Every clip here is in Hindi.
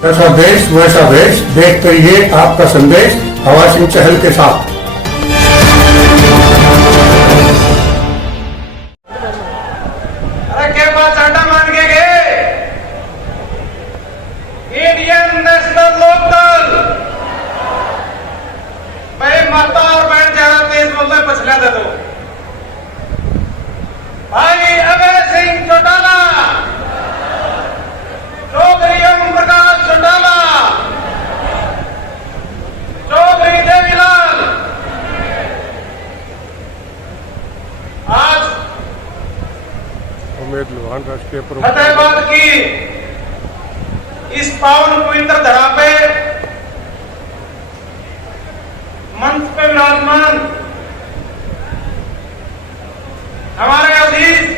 जैसा देश वैसा वेश, देखते रहिए आपका संदेश हवा सिंह चहल के साथ। अरे के बात चांटा मान के गए इंडियन नेशनल लोकदल भाई माता और बहन ज्यादा तेज बोल रहे पछला दे दो भाई अभय सिंह चौटाला, चौधरी ओम प्रकाश चौटाला, चौधरी देवीलाल। आज राष्ट्रीय फतेहाबाद की इस पावन पवित्र धरा पे मंच पे विराजमान हमारे अजीज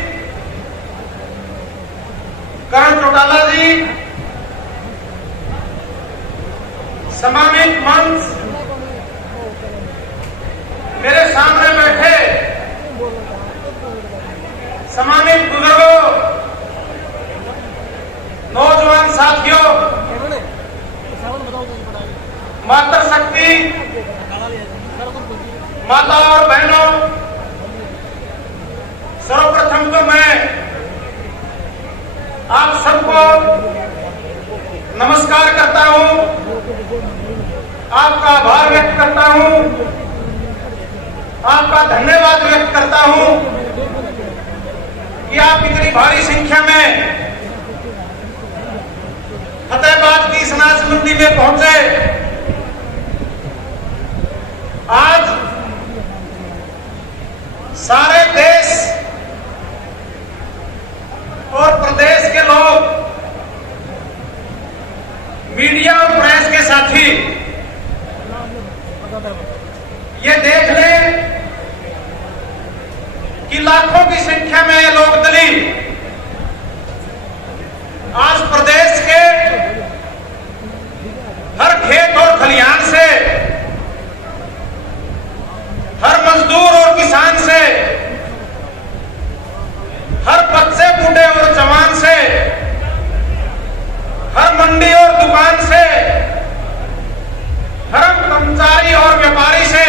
करण चौटाला जी, सम्मानित मंच, मेरे सामने बैठे सम्मानित बुजुर्गों, नौजवान साथियों, मातृ शक्ति माता और बहनों, सर्वप्रथम तो मैं आप सबको नमस्कार करता हूं, आपका आभार व्यक्त करता हूं, आपका धन्यवाद व्यक्त करता हूं कि आप इतनी भारी संख्या में फतेहाबाद की स्नास मंडी में पहुंचे। आज सारे देश और प्रदेश के लोग, मीडिया और प्रेस के साथी ये देख लें कि लाखों की संख्या में ये लोग दली आज प्रदेश के हर खेत और खलिहान से, हर मजदूर और किसान से, हर बच्चे बूढ़े और जवान से, हर मंडी और दुकान से, हर कर्मचारी और व्यापारी से,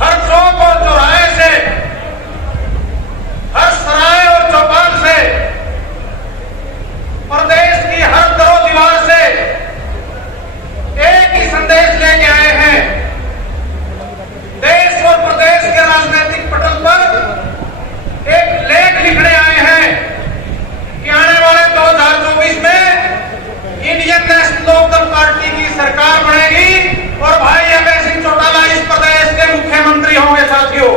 हर चौक और चौराहे से, हर सराय और चौपाल से, प्रदेश की हर दरो दीवार से एक ही संदेश लेके आए हैं। देश और प्रदेश के राजनीतिक पटल पर एक लेख लिखने आए हैं कि आने वाले 2024 में इंडियन नेशनल लोकदल पार्टी की सरकार बनेगी और भाई अभय सिंह चौटाला इस प्रदेश के मुख्यमंत्री होंगे। साथियों,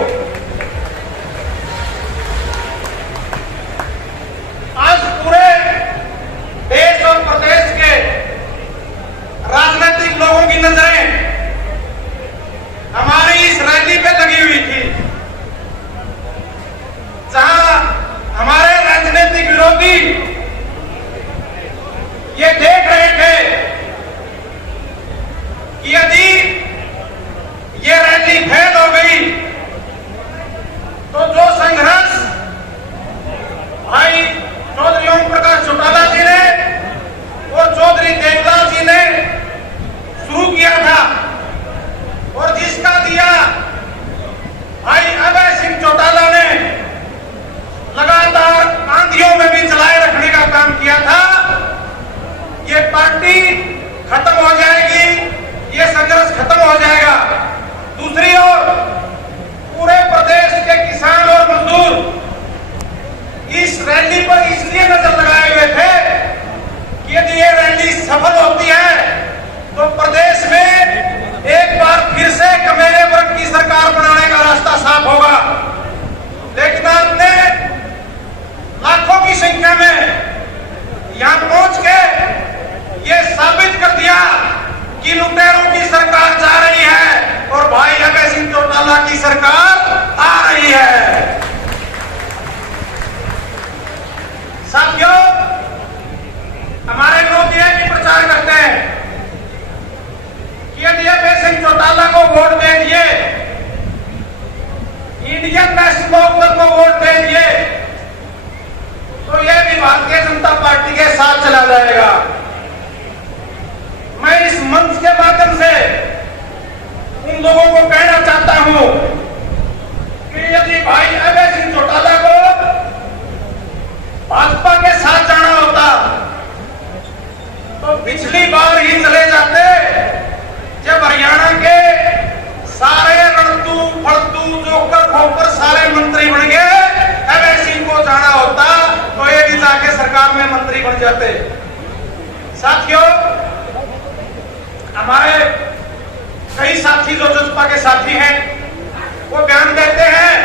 आज पूरे देश और प्रदेश के राजनीतिक लोगों की नजरें हमारी इस रैली पे लगी हुई थी, जहां हमारे राजनीतिक विरोधी ये देख रहे थे कि यदि ये रैली फेल हो गई तो जो संघर्ष भाई चौधरी ओम प्रकाश चौटाला जी ने और चौधरी देवीलाल जी ने शुरू किया था और जिसका दिया भाई अभय सिंह चौटाला ने लगातार आंधियों में भी चलाए रखने का काम किया था, ये पार्टी खत्म हो जाएगी, ये संघर्ष खत्म हो जाएगा। दूसरी ओर पूरे प्रदेश के किसान और मजदूर इस रैली पर इसलिए नजर लगाए हुए थे कि यदि ये रैली सफल होती है तो प्रदेश में एक बार फिर से कमेरे वर्ग की सरकार बनाने का रास्ता साफ होगा। लेकिन आपने लाखों की संख्या में यहां पहुंच के ये साबित कर दिया कि लुटेरों की सरकार जा रही है और भाई अभय सिंह चौटाला की सरकार आ रही है। साथियों, हमारे लोग यह भी प्रचार करते हैं कि यदि अभय सिंह चौटाला को वोट दे दिए, इंडियन नेशनल लोकदल को वोट दे दिए तो यह भी भारतीय जनता पार्टी के साथ चला जाएगा। पिछली बार ही चले जाते जब हरियाणा के सारे रणतू फड़तू जोकर खोकर सारे मंत्री बन गए। अवैध सिंह को जाना होता तो ये भी जाके सरकार में मंत्री बन जाते। साथियों, हमारे कई साथी जो जसपा के साथी हैं वो बयान देते हैं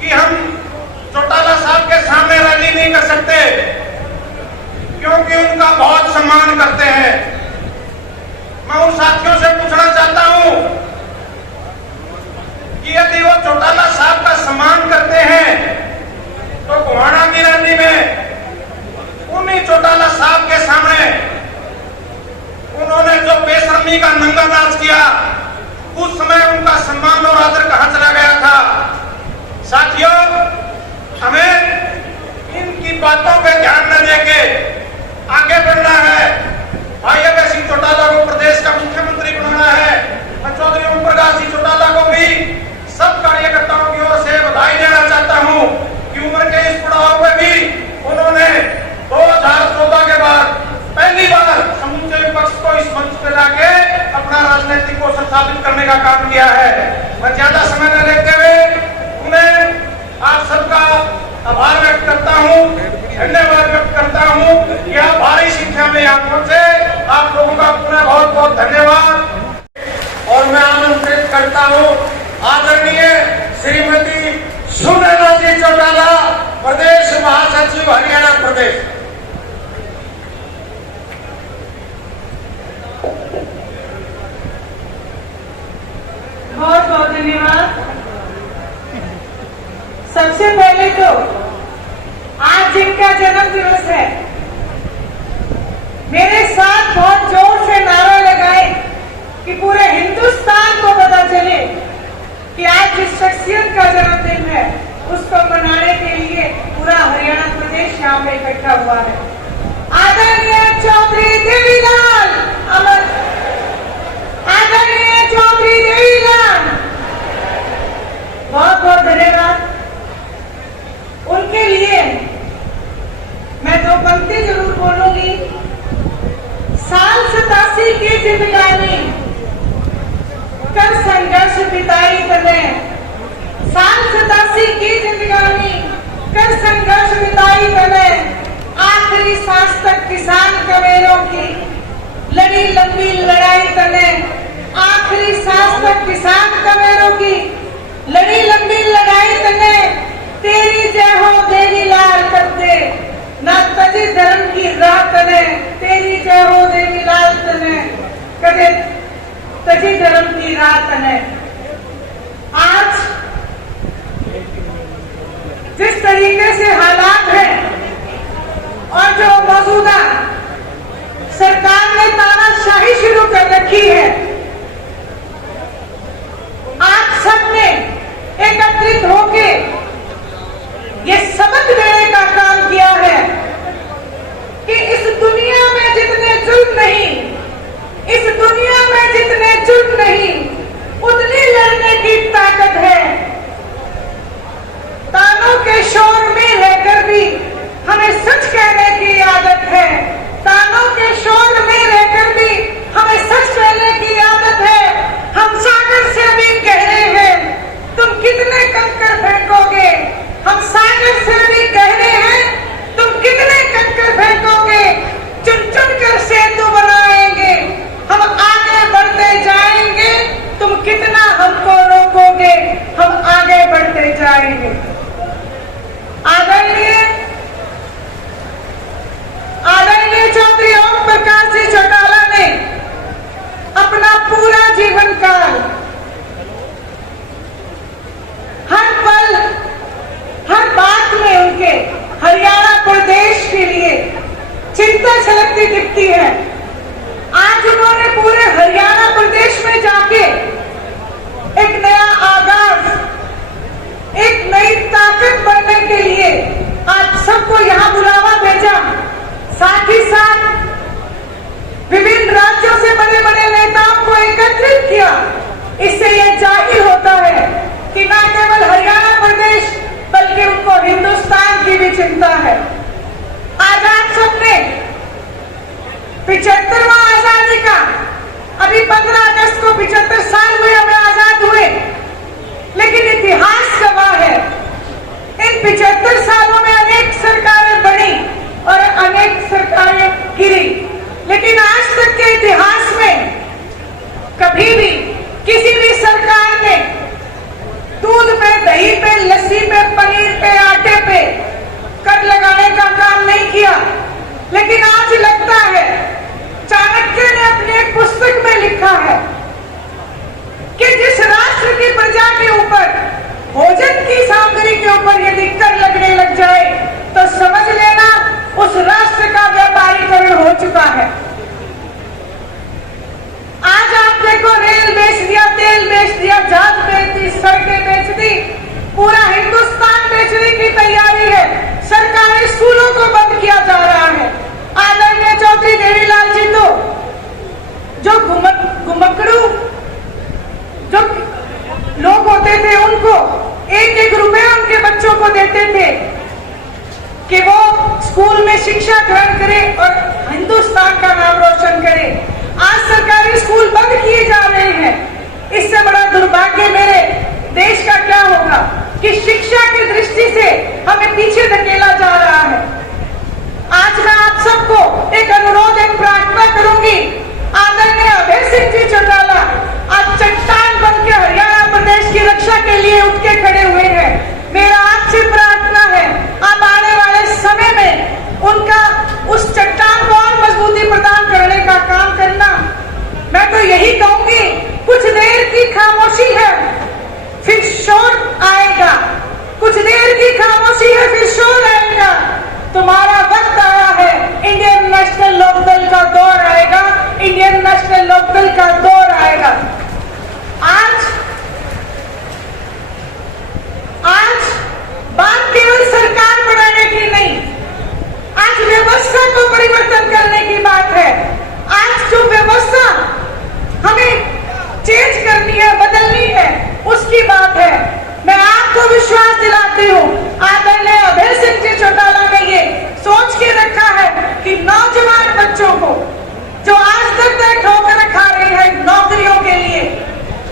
कि हम चौटाला साहब के सामने रैली नहीं कर सकते क्योंकि उनका बहुत सम्मान करते हैं। मैं उन साथियों से पूछना चाहता हूं कि यदि वो चौटाला साहब का सम्मान करते हैं तो गोहाना की रैली में उन्हीं चौटाला साहब के सामने उन्होंने जो बेशर्मी का नंगा नाच किया, उस समय उनका सम्मान और आदर कहां चला गया था। साथियों, हमें इनकी बातों पे ध्यान न देके आगे बढ़ना है। भाई अभय सिंह चौटाला को प्रदेश का मुख्यमंत्री बनाना है। मैं चौधरी ओम प्रकाश जी चौटाला को भी सब कार्यकर्ताओं की ओर से बधाई देना चाहता हूं कि उम्र के इस पड़ाव में भी उन्होंने 2014 के बाद पहली बार समूचे विपक्ष को इस मंच पर लाके अपना राजनीतिक को संसाधित करने का काम किया है। मैं ज्यादा समय न लेते हुए उन्हें आप सबका आभार व्यक्त करता हूं, धन्यवाद व्यक्त करता हूं कि आप भारी संख्या में यहाँ पहुंचे। आप लोगों का पुनः बहुत बहुत धन्यवाद। और मैं आमंत्रित करता हूं आदरणीय श्रीमती सुनैना जी चौटाला, प्रदेश महासचिव हरियाणा प्रदेश। बहुत बहुत धन्यवाद। सबसे पहले तो आज जिनका जन्म दिवस है, मेरे साथ बहुत जोर से नारा लगाए कि पूरे हिंदुस्तान को पता चले कि आज जिस शख्सियत का जन्मदिन है उसको मनाने के लिए पूरा हरियाणा प्रदेश यहाँ पे इकट्ठा हुआ है। आदरणीय चौधरी देवीलाल अमर, आदरणीय चौधरी देवीलाल, बहुत बहुत धन्यवाद। उनके लिए मैं दो पंक्ति जरूर बोलूंगी। साल 87 की जिंदगानी कर संघर्ष बिताई तने, साल 87 की जिंदगानी कर संघर्ष बिताई तने, आखिरी सांस तक किसान कमेरों की लड़ी लंबी लड़ाई तने, आखिरी सांस तक किसान कमेरों की लड़ी लंबी लड़ाई तने, तेरी जय हो देवीलाल करते ना तजी धर्म की राह तने, तेरी जय हो देवीलाल तने कदे तजी धर्म की राह तने। आज जिस तरीके से हालात हैं और जो मौजूदा सरकार ने तानाशाही शुरू कर रखी है, आप सबने एकत्रित होके ये सबक देने का काम किया है कि इस दुनिया में जितने जुल्म नहीं, इस दुनिया में जितने जुल्म नहीं, उतनी लड़ने की ताकत है। तानों के शोर में रहकर भी हमें सच कहने की आदत है, तानों के शोर में रहकर भी हमें सच कहने की आदत है। हम सागर से भी कह रहे हैं, तुम कितने कंकर फेंकोगे, हम सागर से भी कह रहे हैं, तुम कितने कंकर फेंकोगे, चुन चुन कर सेतु बनाएंगे, हम आगे बढ़ते जाएंगे, तुम कितना हमको रोकोगे, हम आगे बढ़ते जाएंगे। आदरणीय चौधरी ओम प्रकाश जी चौटाला ने अपना पूरा जीवन काल हर पल हर बात में उनके हरियाणा प्रदेश के लिए चिंता छलकती दिखती है। आज उन्होंने पूरे हरियाणा प्रदेश में जाके एक नया आगाज, एक नई ताकत बनने के लिए आज सबको यहाँ बुलावा भेजा। साथ ही साथ विभिन्न राज्यों से बड़े बड़े नेताओं को एकत्रित किया। इससे यह जाहिर होता है कि न केवल हरियाणा प्रदेश बल्कि उनको हिंदुस्तान की भी चिंता है। आज आप सबने खामोशी है फिर शोर आएगा, कुछ देर की खामोशी है फिर शोर आएगा। तुम्हारा वक्त आया है, इंडियन नेशनल लोकदल का दौर आएगा, इंडियन नेशनल लोकदल का दौर आएगा। आज बात केवल सरकार बनाने की नहीं, आज व्यवस्था को परिवर्तन करने की बात है। आज जो व्यवस्था हमें चेंज करनी है, बदलनी है, उसकी बात है। मैं आपको विश्वास दिलाती हूँ, आदरणीय अभय सिंह जी चौटाला ने ये सोच के रखा है कि नौजवान बच्चों को जो आज तक ठोकर खा रही है नौकरियों के लिए,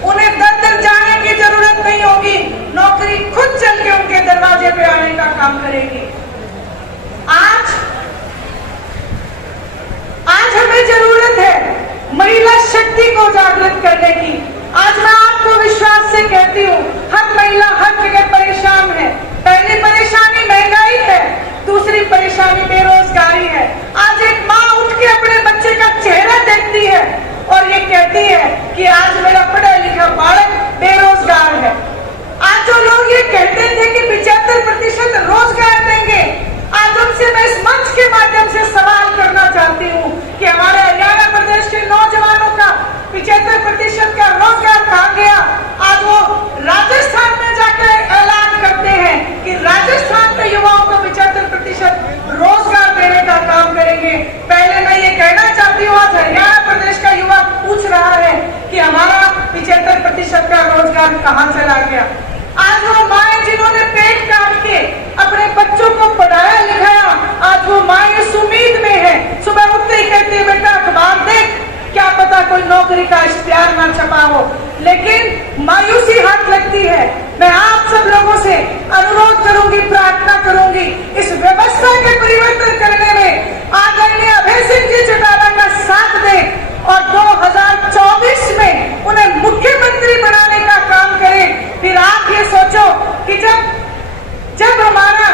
उन्हें दर दर जाने की जरूरत नहीं होगी, नौकरी खुद चल के उनके दरवाजे पे आने का काम करेगी। आज हमें जरूरत है महिला शक्ति को जागृत करने की। आज मैं आपको विश्वास से कहती हूँ, हर महिला हर जगह परेशान है। पहली परेशानी महंगाई है, दूसरी परेशानी बेरोजगारी है। आज एक माँ उठ के अपने बच्चे का चेहरा देखती है और ये कहती है कि आज मेरा पढ़ा लिखा बालक बेरोजगार है। आज जो लोग ये कहते थे कि 75% रोजगार देंगे, आज उनसे मैं इस मंच के माध्यम से सवाल करना चाहती हूँ कि हमारे हरियाणा प्रदेश के नौजवानों का 75% का रोजगार कहाँ गया। आज वो राजस्थान में जाकर ऐलान करते हैं कि राजस्थान के युवाओं को 75% रोजगार देने का काम करेंगे। पहले मैं ये कहना चाहती हूँ, आज हरियाणा प्रदेश का युवा पूछ रहा है कि हमारा 75% का रोजगार कहाँ चला गया। आज वो माएं जिन्होंने पेट काट के अपने बच्चों को पढ़ाया लिखाया, आज वो माएं इस उम्मीद में है, सुबह उठते ही कहती है बेटा अखबार देख, क्या पता कोई नौकरी का इश्तिहार ना छपा हो। लेकिन मायूसी हाथ लगती है। मैं आप सब लोगों से अनुरोध करूंगी, प्रार्थना करूंगी, इस व्यवस्था के परिवर्तन करने में आदरणीय अभय सिंह जी चौटाला का साथ दें और 2024 में उन्हें मुख्यमंत्री बनाने का काम करें। फिर आप ये सोचो कि जब हमारा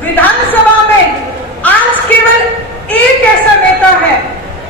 विधानसभा में आज केवल एक ऐसा नेता है,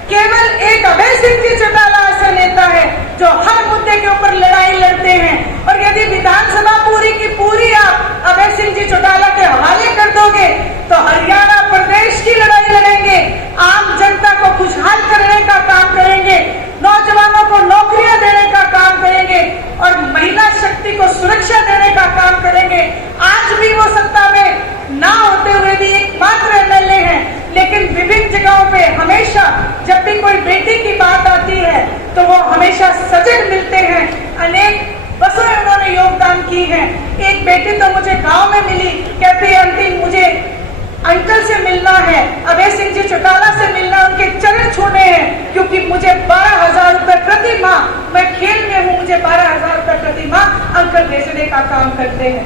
केवल एक अभय सिंह जी चौटाला ऐसा नेता है जो हर मुद्दे के ऊपर लड़ाई लड़ते हैं, और यदि विधानसभा पूरी की पूरी आप अभय सिंह जी चौटाला के हवाले कर दोगे तो हरियाणा प्रदेश की लड़ाई लड़ेंगे, आम जनता को खुशहाल करने का काम करेंगे, नौजवानों को नौकरियां देने का काम करेंगे और महिला शक्ति को सुरक्षा देने का काम करेंगे। आज भी वो सत्ता में ना होते हुए भी एकमात्र एमएलए हैं, लेकिन विभिन्न जगहों पे हमेशा जब भी कोई बेटी की बात आती है तो वो हमेशा सजग मिलते हैं। अनेक बसों उन्होंने योगदान की है। एक बेटी तो मुझे गांव में मिली, कहती है आंटी मुझे अंकल से मिलना है, अभय सिंह जी चौटाला से मिलना, उनके चरण छूने हैं, क्योंकि मुझे 12,000 रुपए प्रति माह, मैं खेल में हूँ, मुझे 12,000 रुपए प्रति माह अंकल भेजने का काम करते हैं।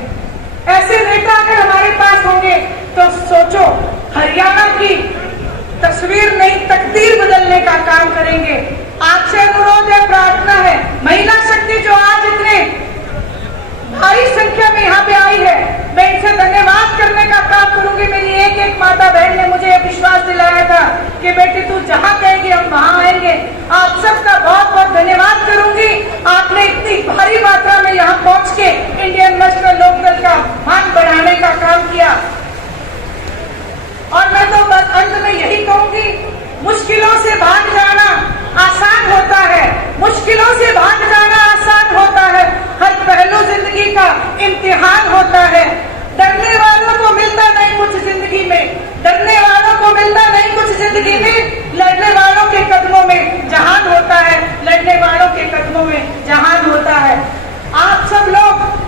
ऐसे नेता अगर हमारे पास होंगे तो सोचो हरियाणा की तस्वीर नहीं तकदीर बदलने का काम करेंगे। आपसे अनुरोध है, प्रार्थना है, महिला शक्ति जो आज इतने भारी संख्या में यहाँ पे आई है, मैं इनसे धन्यवाद करने का काम करूंगी। मेरी एक माता बहन ने मुझे विश्वास दिलाया था कि बेटी तू जहाँ कहेगी हम वहाँ आएंगे। आप सबका बहुत बहुत धन्यवाद करूंगी। आपने इतनी भारी मात्रा में यहाँ पहुँच के इंडियन नेशनल लोकदल का मान बढ़ाने का काम किया। और मैं तो बस अंत में यही कहूंगी, मुश्किलों से भाग जाना आसान होता है, मुश्किलों से भाग जाना आसान होता है, हर पहलू जिंदगी का इम्तिहान होता है। डरने वालों को मिलता नहीं कुछ जिंदगी में, डरने वालों को मिलता नहीं कुछ जिंदगी में, लड़ने वालों के कदमों में जहान होता है, लड़ने वालों के कदमों में जहान होता है। आप सब लोग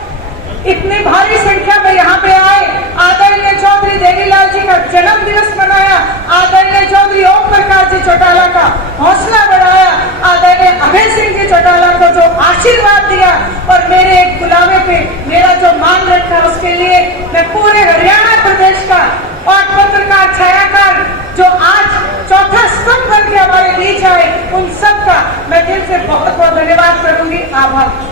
इतनी भारी संख्या में यहाँ पे आए, आदरणीय चौधरी देवीलाल जी का जन्म दिवस मनाया, आदरणीय चौधरी ओम प्रकाश जी चौटाला का हौसला बढ़ाया, आदरणीय अभय सिंह जी चौटाला को जो आशीर्वाद दिया और मेरे एक बुलावे पे मेरा जो मान रखा, उसके लिए मैं पूरे हरियाणा प्रदेश का और पत्रकार छायाकार जो आज चौथा स्तंभ बन के हमारे बीच आए, उन सबका मैं दिल से बहुत बहुत धन्यवाद करूंगी। आभार।